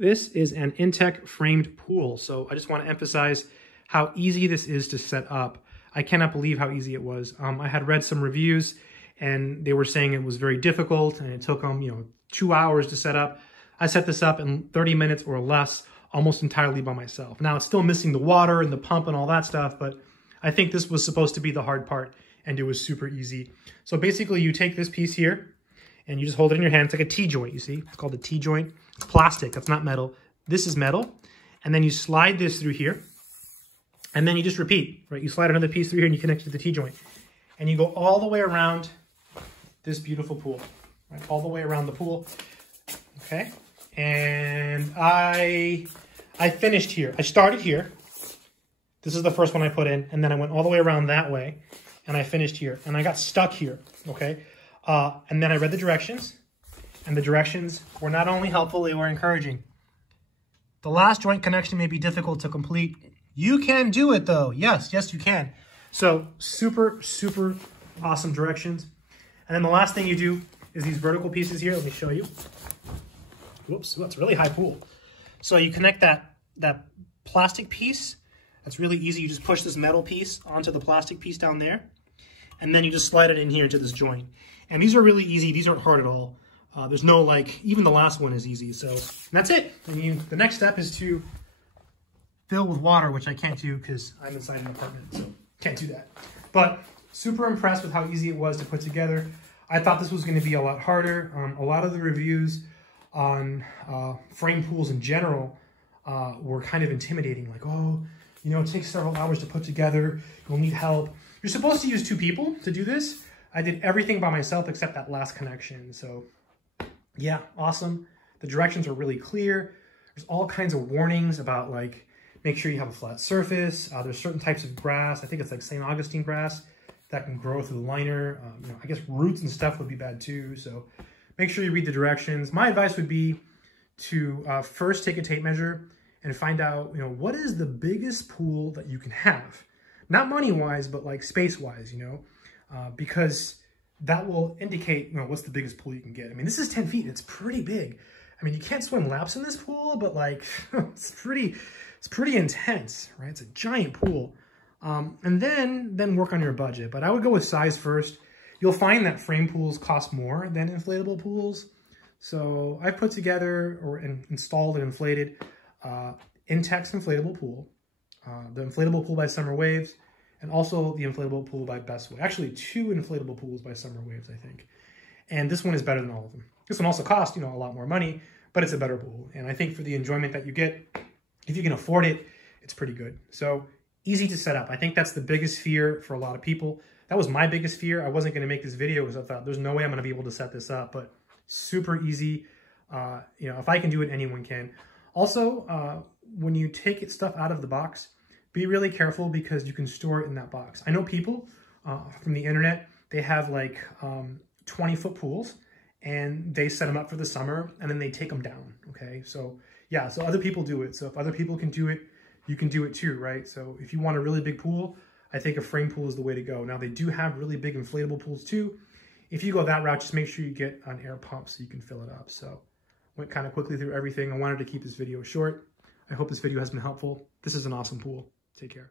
This is an Intex framed pool. So I just want to emphasize how easy this is to set up. I cannot believe how easy it was. I had read some reviews and they were saying it was very difficult and it took them, 2 hours to set up. I set this up in 30 minutes or less, almost entirely by myself. Now it's still missing the water and the pump and all that stuff, but I think this was supposed to be the hard part and it was super easy. So basically you take this piece here and you just hold it in your hand. It's like a T-joint, you see? It's called a T-joint. It's plastic, that's not metal. This is metal. And then you slide this through here and then you just repeat, right? You slide another piece through here and you connect it to the T-joint. And you go all the way around this beautiful pool, right? All the way around the pool, okay? And I finished here. I started here. This is the first one I put in, and then I went all the way around that way, and I finished here. And I got stuck here, okay? And then I read the directions, and the directions were not only helpful, they were encouraging. The last joint connection may be difficult to complete. You can do it, though. Yes, you can. So super, super awesome directions. And then the last thing you do is these vertical pieces here. Let me show you. Whoops, that's a really high pool. So you connect that plastic piece. That's really easy. You just push this metal piece onto the plastic piece down there, and then you just slide it in here into this joint. And these are really easy. These aren't hard at all. There's no even the last one is easy. So that's it. And the next step is to fill with water, which I can't do because I'm inside an apartment, so can't do that. But super impressed with how easy it was to put together. I thought this was going to be a lot harder. A lot of the reviews on frame pools in general were kind of intimidating. Like, oh, it takes several hours to put together. You'll need help. You're supposed to use 2 people to do this. I did everything by myself except that last connection. So yeah, awesome. The directions are really clear. There's all kinds of warnings about make sure you have a flat surface. There's certain types of grass. I think it's like St. Augustine grass that can grow through the liner. I guess roots and stuff would be bad too. So make sure you read the directions. My advice would be to first take a tape measure and find out, what is the biggest pool that you can have? Not money-wise, but space-wise, because that will indicate, what's the biggest pool you can get. I mean, this is 10 feet. It's pretty big. I mean, you can't swim laps in this pool, but it's pretty intense, right? It's a giant pool. And then work on your budget. But I would go with size first. You'll find that frame pools cost more than inflatable pools. So I've put together or installed and inflated Intex inflatable pool, the inflatable pool by Summer Waves, and also the inflatable pool by Best Way. Actually, 2 inflatable pools by Summer Waves, I think. And this one is better than all of them. This one also costs, a lot more money, but it's a better pool. And I think for the enjoyment that you get, if you can afford it, it's pretty good. So easy to set up. I think that's the biggest fear for a lot of people. That was my biggest fear. I wasn't going to make this video because I thought there's no way I'm going to be able to set this up, but super easy. If I can do it, anyone can. Also, when you take stuff out of the box, be really careful because you can store it in that box. I know people from the internet, they have 20-foot pools and they set them up for the summer and then they take them down, okay? So yeah, so other people do it. So if other people can do it, you can do it too, right? So if you want a really big pool, I think a frame pool is the way to go. Now they do have really big inflatable pools too. If you go that route, just make sure you get an air pump so you can fill it up. So went kind of quickly through everything. I wanted to keep this video short. I hope this video has been helpful. This is an awesome pool. Take care.